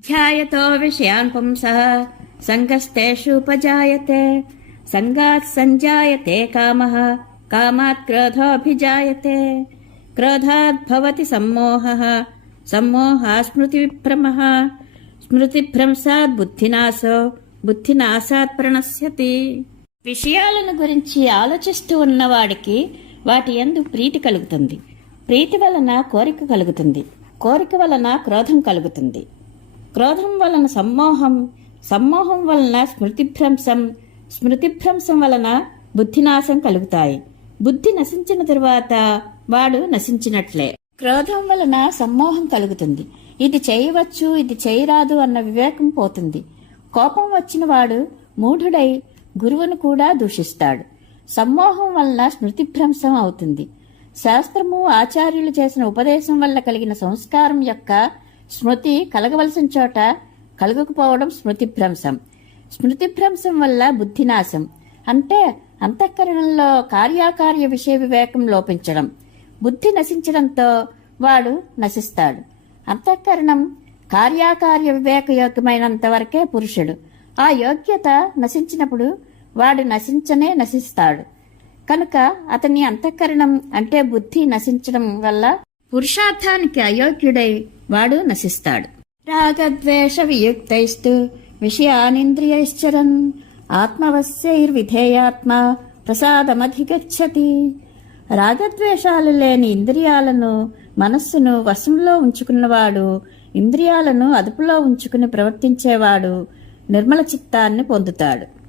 ध्यायतो विषयान् पुंसः सङ्गस्तेषुपजायते सङ्गात् सञ्जायते कामः कामात् क्रोधोऽभिजायते क्रोधात् भवति सम्मोहः सम्मोहात् स्मृतिविभ्रमः స్మృతిభ్రంశాత్ బుద్ధినాశో బుద్ధినాశాత్ ప్రణశ్యతి విషయాలను గురించి ఆలోచిస్తూ ఉన్నవాడికి వాటి యందు ప్రీతి కలుగుతుంది ప్రీతి వలన కోరిక కలుగుతుంది కోరిక వలన క్రోధం కలుగుతుంది క్రోధం వలన సమ్మోహం సమ్మోహం వలన స్మృతిభ్రంశం స్మృతిభ్రంశం వలన బుద్ధినాశం కలుగుతాయి. బుద్ధి నశించిన తరువాత వాడు నశించినట్లే. క్రోధం వలన సమ్మోహం కలుగుతుంది. ఇది చేయవచ్చు ఇది చేయరాదు అన్న వివేకం పోతుంది. కోపం వచ్చిన వాడు మూఢుడై గురువును కూడా దూషిస్తాడు. సమ్మోహం వలన స్మృతిభ్రంశం అవుతుంది. శాస్త్రము ఆచార్యులు చేసిన ఉపదేశం వల్ల కలిగిన సంస్కారం యొక్క స్మృతి కలగవలసిన చోట కలగకపోవడం స్మృతి భ్రంశం. స్మృతి భ్రంశం వల్ల బుద్ధినాశం అంటే అంతఃకరణంలో కార్యాకార్య విషయ వివేకం లోపించడం. బుద్ధి నశించడంతో వాడు నశిస్తాడు. అంతఃకరణం కార్యాకార్య వివేక యోగ్యమైనంత వరకే పురుషుడు. ఆ యోగ్యత నశించినప్పుడు వాడు నశించనే నశిస్తాడు. కనుక అతని అంతఃకరణం అంటే బుద్ధి నశించడం వల్ల పురుషార్థానికి అయోగ్యుడై వాడు నశిస్తాడు. రాగద్వేష వియుక్తైస్తు విషయానింద్రియైశ్చరన్ ఆత్మవశ్యైర్విధేయాత్మ ప్రసాదమధిగచ్చతి. రాగద్వేషాలు లేని ఇంద్రియాలను మనస్సును వశంలో ఉంచుకున్నవాడు ఇంద్రియాలను అదుపులో ఉంచుకుని ప్రవర్తించేవాడు నిర్మల చిత్తాన్ని పొందుతాడు.